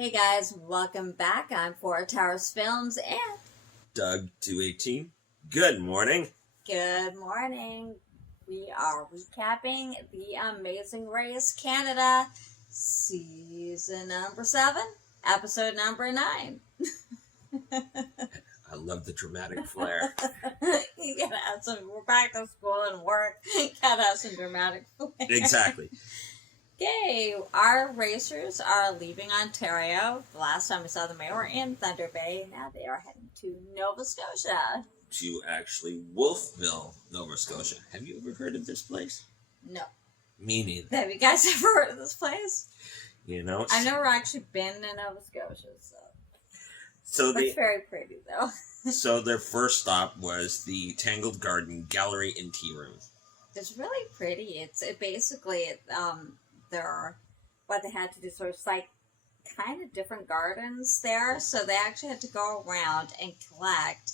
Hey guys, welcome back. I'm Four Towers Films and Doug218. Good morning. good morning. We are recapping The Amazing Race Canada, season number 7, episode number 9. I love the dramatic flair. You gotta have some, we're back to school and work. Gotta have some dramatic flair. Exactly. Okay, our racers are leaving Ontario. The last time we saw them, they were in Thunder Bay. Now they are heading to Nova Scotia. To actually Wolfville, Nova Scotia. Have you ever heard of this place? No. Me neither. Have you guys ever heard of this place? You know? I've never actually been to Nova Scotia, So it's very pretty, though. So their first stop was the Tangled Garden Gallery and Tea Room. It's really pretty. They're what they had to do, sort of like kind of different gardens there. So they actually had to go around and collect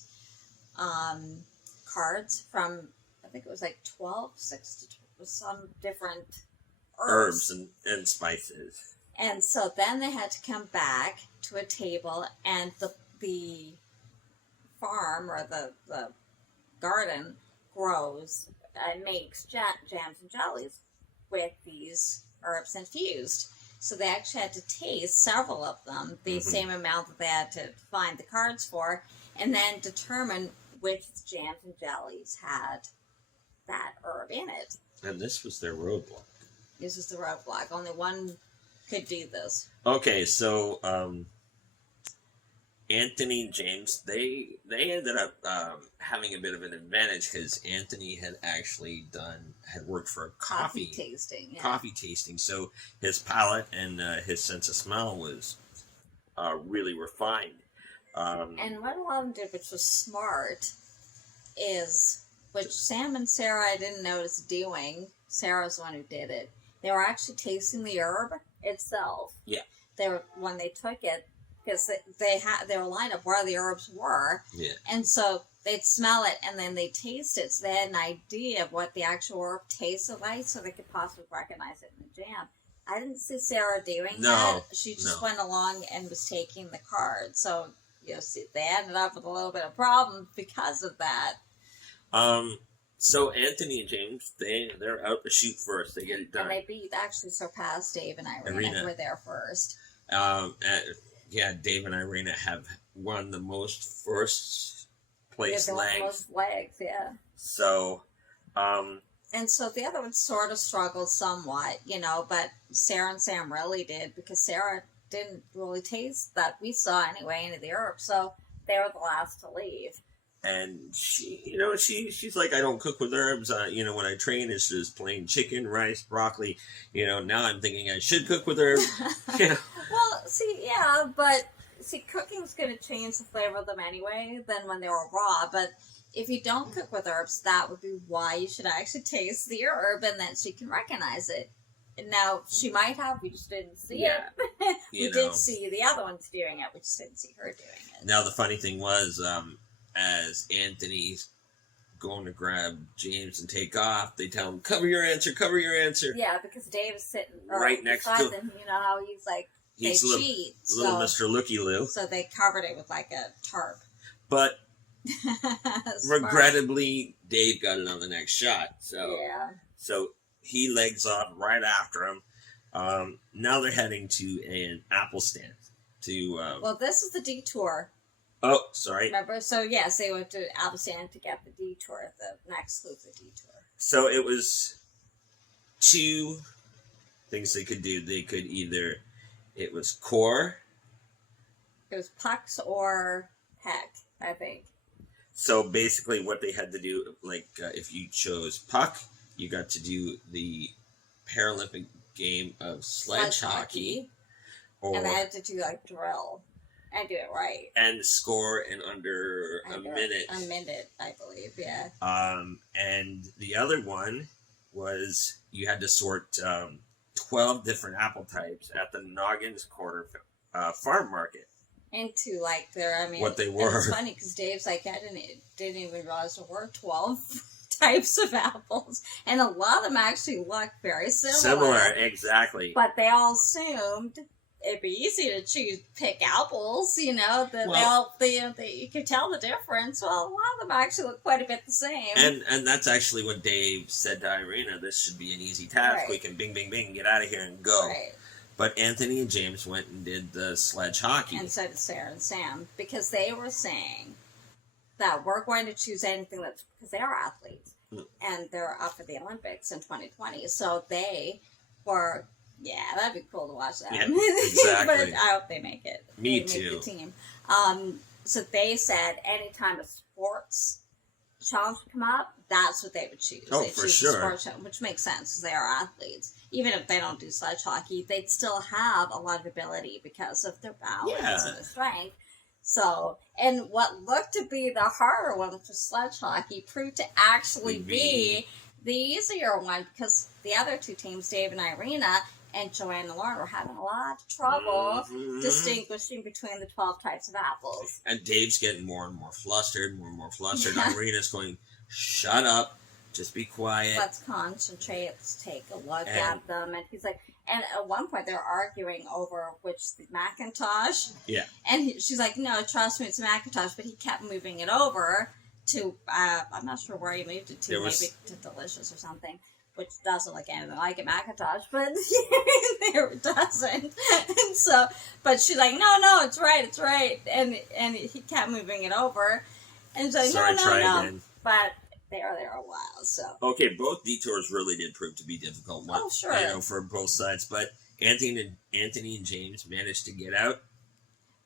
cards from, I think it was like 6 to some different Herbs and spices. And so then they had to come back to a table, and the farm or the garden grows and makes jams and jellies with these herbs infused. So they actually had to taste several of them, the same amount that they had to find the cards for, and then determine which jams and jellies had that herb in it. And this was their roadblock. This is the roadblock. Only one could do this. Okay, so Anthony and James, they ended up having a bit of an advantage because Anthony had worked for a coffee tasting. Yeah. Coffee tasting, so his palate and his sense of smell was really refined. And what a lot of them did, which was smart, is, which Sam and Sarah I didn't notice doing. Sarah's the one who did it. They were actually tasting the herb itself. Yeah. When they took it, because they were lined up where the herbs were. Yeah. And so they'd smell it and then they'd taste it, so they had an idea of what the actual herb tasted like, so they could possibly recognize it in the jam. I didn't see Sarah doing that. She just went along and was taking the card. So, they ended up with a little bit of problem because of that. So Anthony and James, they're out to shoot first. They get it done. And they actually surpassed Dave and Irina, who were there first. Dave and Irina have won the most first place legs. Most legs, yeah. So, and so the other one sort of struggled somewhat, but Sarah and Sam really did, because Sarah didn't really taste that we saw anyway, any of the herbs, so they were the last to leave. And she's like, I don't cook with herbs. When I train, it's just plain chicken, rice, broccoli. Now I'm thinking I should cook with herbs. Well, but cooking's going to change the flavor of them anyway than when they were raw. But if you don't cook with herbs, that would be why you should actually taste the herb, and then she can recognize it. And now, she might have, we just didn't see it. We did see the other ones doing it, we just didn't see her doing it. Now, the funny thing was, as Anthony's going to grab James and take off, they tell him, cover your answer. Yeah, because Dave is sitting right next to him. You know how he's like, he's they cheat. Little Mr. Looky-Loo. So they covered it with like a tarp. But regrettably, Dave got it on the next shot. So he legs off right after him. Now they're heading to an apple stand. Well, this is the detour. Oh, sorry. Remember? So, yes, they went to apple stand to get the detour, the exclusive detour. So it was 2 things they could do. They could it was core. It was pucks or peck, I think. So basically what they had to do, if you chose puck, you got to do the Paralympic game of sledge hockey. And they had to do drill and do it right. And score in under a minute. A minute, I believe, yeah. And the other one was you had to sort 12 different apple types at the Noggins Corner farm market. Into what they were. It's funny because Dave's like, I didn't even realize there were 12 types of apples, and a lot of them actually look very similar. Exactly. But they all assumed it'd be easy to pick apples, you know, that you could tell the difference. Well, a lot of them actually look quite a bit the same. And that's actually what Dave said to Irina. This should be an easy task. Right. We can bing, bing, bing, get out of here and go. Right. But Anthony and James went and did the sledge hockey. And so did Sarah and Sam, because they were saying that we're going to choose anything that's, because they are athletes, and they're up for the Olympics in 2020. So they were, yeah, that'd be cool to watch that. Yeah, exactly. But I hope they make it. Me they too. Make the team. So they said anytime a sports challenge would come up, that's what they would choose. Oh, They'd for choose sure. the sports challenge, which makes sense because they are athletes. Even if they don't do sledge hockey, they'd still have a lot of ability because of their balance and their strength. So, and what looked to be the harder one, which was sledge hockey, proved to actually be the easier one because the other two teams, Dave and Irina, and Joanne and Lauren, were having a lot of trouble distinguishing between the 12 types of apples. And Dave's getting more and more flustered, Yeah. Irina's going, shut up, just be quiet. Let's concentrate, let's take a look at them. And he's like, and at one point they're arguing over which, the Macintosh. Yeah. And she's like, no, trust me, it's a Macintosh. But he kept moving it over to, I'm not sure where he moved it to, maybe to Delicious or something, which doesn't look anything like a Macintosh, but it doesn't. And so, but she's like, no, it's right. And he kept moving it over. And she's like, no. Again. But they are there a while, so. Okay, both detours really did prove to be difficult. Oh, sure. You know, for both sides. But Anthony and James managed to get out.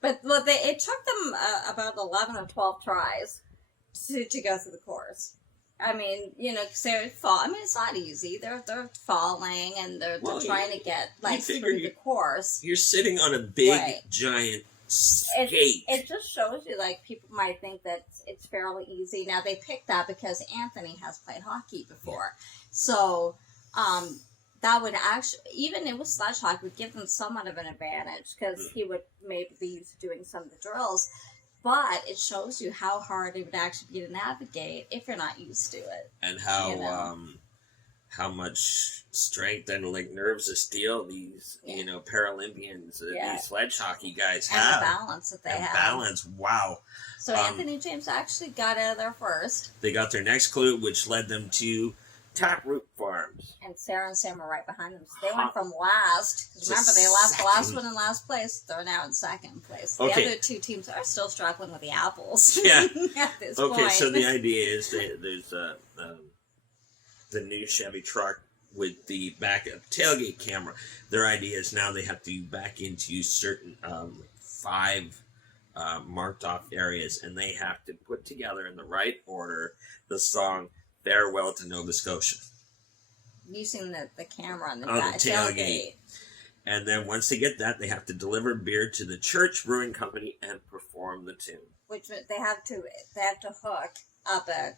But it took them about 11 or 12 tries to go through the course. I mean, you know, because they're I mean, it's not easy. They're falling and they're trying to get through the course. You're sitting on a big giant skate. It just shows you, like, people might think that it's fairly easy. Now they picked that because Anthony has played hockey before, so that would actually, even it was sledge hockey, would give them somewhat of an advantage because he would maybe be used to doing some of the drills. But it shows you how hard it would actually be to navigate if you're not used to it. And how much strength and like nerves of steel these Paralympians, these sledge hockey guys have. And the balance that they have. Balance, wow. So Anthony and James actually got out of there first. They got their next clue, which led them to Taproot Farms. And Sarah and Sam were right behind them. So they went from last. Remember, they left the last one in last place. They're now in second place. The other two teams are still struggling with the apples. Yeah. At this point. So the idea is there's the new Chevy truck with the backup tailgate camera. Their idea is now they have to back into certain 5 marked off areas, and they have to put together in the right order the song Farewell to Nova Scotia. Using the camera on the tailgate. And then once they get that, they have to deliver beer to the Church Brewing Company and perform the tune. Which they have to hook up a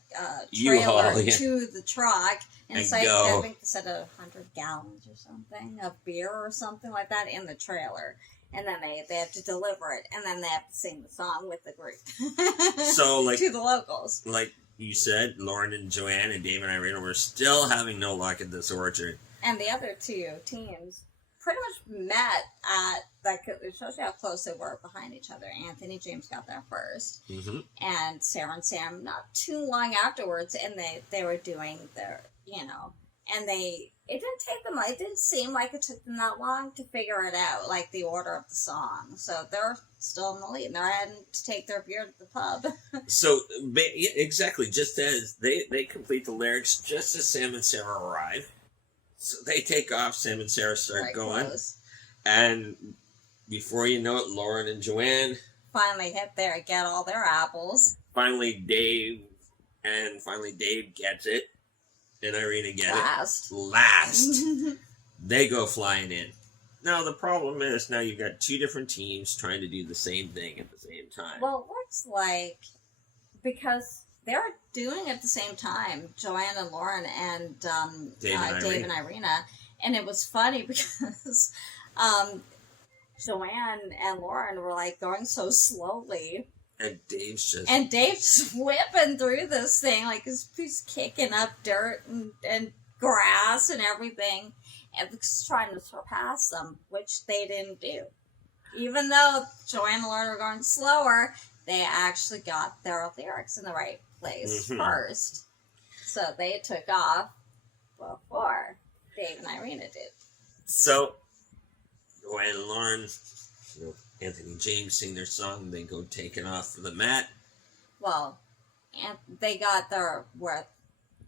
trailer to the truck, and it's like, I think they said 100 gallons or something of beer or something like that in the trailer. And then they have to deliver it, and then they have to sing the song with the group. So, like, to the locals. Like you said, Lauren and Joanne and Dave and Irina were still having no luck at this orchard. And the other two teams pretty much met at, it shows you how close they were behind each other. Anthony James got there first. Mm-hmm. And Sarah and Sam not too long afterwards, and they were doing their, and it didn't seem like it took them that long to figure it out, like the order of the song. So they're still in the lead, and they're heading to take their beer to the pub. So, exactly, just as they complete the lyrics, just as Sam and Sarah arrive. So they take off, Sam and Sarah start going. Close. And before you know it, Lauren and Joanne finally hit there and get all their apples. Finally, Dave gets it. And Irina gets it. Last. They go flying in. Now, the problem is, now you've got 2 different teams trying to do the same thing at the same time. Well, it looks like, because they're doing it at the same time, Joanne and Lauren and Dave and Irina. And it was funny because Joanne and Lauren were like going so slowly. And Dave's just whipping through this thing, like he's kicking up dirt and grass and everything, and trying to surpass them, which they didn't do. even though Joanne and Lauren were going slower, they actually got their lyrics in the right place first. So they took off before Dave and Irina did. So, Joanne and Lauren, Anthony and James sing their song. They go taking off for the mat. Well, and they got their where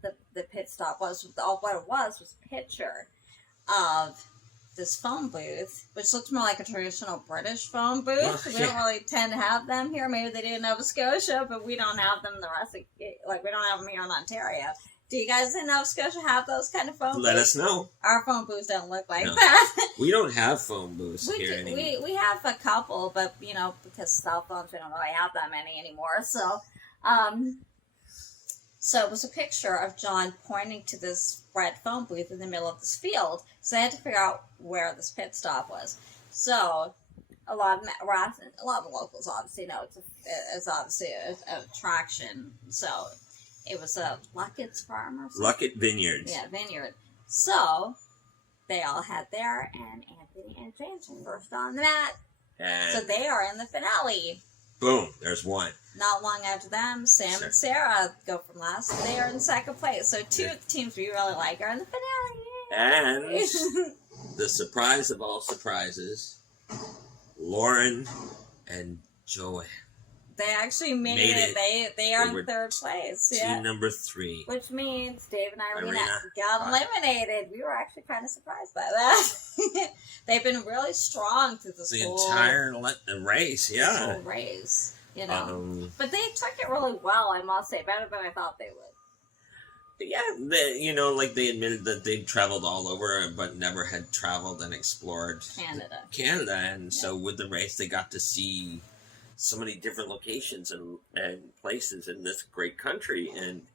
the pit stop was. What it was a picture of this phone booth, which looks more like a traditional British phone booth. Well, We don't really tend to have them here. Maybe they do in Nova Scotia, but we don't have them in the rest of, we don't have them here in Ontario. Do you guys in Nova Scotia have those kind of phone Let booths? us know. Our phone booths don't look like No. that. We don't have phone booths here anymore. We have a couple, but, because cell phones, we don't really have that many anymore. So, so it was a picture of John pointing to this red phone booth in the middle of this field. So they had to figure out where this pit stop was. So a lot of the locals obviously know it's obviously an attraction. So it was a Luckett's farm or something. Luckett Vineyards. Yeah, vineyard. So they all had there, and Anthony and James were first on the mat. And So they are in the finale. boom, there's one. Not long after them, Sam and Sarah go from last. They are in second place. So two of the teams we really like are in the And finale. the surprise of all surprises, Lauren and Joanne. They actually made it. They are They were in third place. Team Yeah. number 3. Which means Dave and Irina Irina. got eliminated. We were actually kind of surprised by that. They've been really strong through this The whole entire race, this yeah. whole race. You know. But they took it really well, I must say. Better than I thought they would. Yeah, they admitted that they'd traveled all over, but never had traveled and explored Canada. And so with the race, they got to see so many different locations and places in this great country. And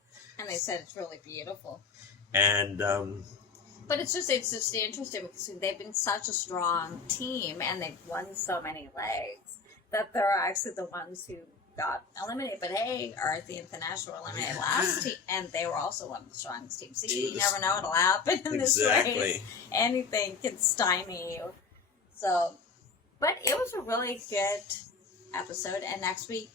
they said it's really beautiful. But it's just interesting because they've been such a strong team and they've won so many legs that they're actually the ones who got eliminated. But hey, Arthur International were eliminated last team, and they were also one of the strongest teams. So you never know what'll happen in this race. Anything can stymie you. So, but it was a really good episode. And next week,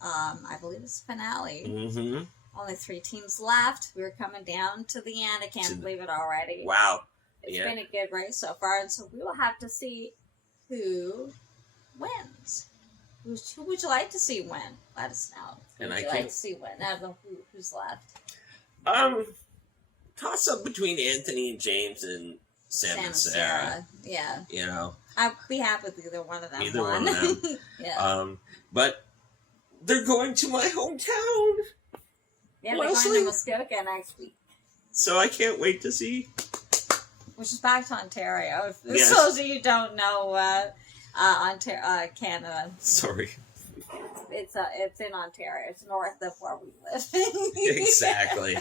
I believe it's the finale. Mm-hmm. Only 3 teams left. We're coming down to the end. I can't believe it already. Wow. It's been a good race so far, and so we will have to see who wins. Who would you like to see win? Let us know. Who would you like to see win? I don't know who's left. Toss up between Anthony and James and Sam and Sarah. Yeah. I'd be happy with either one of them. Either one of them. Yeah. But they're going to my hometown. Yeah, they're going to Muskoka next week. So I can't wait to see. Which is back to Ontario. Yes. So you don't know Canada. Sorry. It's in Ontario. It's north of where we live. Exactly.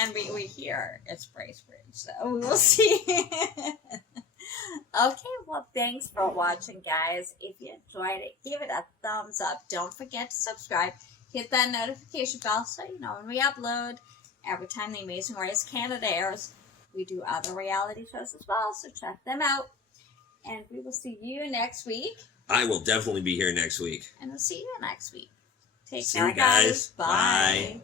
And we hear it's Bracebridge, so we will see. Okay, well, thanks for watching, guys. If you enjoyed it, give it a thumbs up. Don't forget to subscribe. Hit that notification bell so you know when we upload. Every time The Amazing Race Canada airs, we do other reality shows as well, so check them out. And we will see you next week. I will definitely be here next week. And we'll see you next week. Take See care, you guys. Bye. Bye.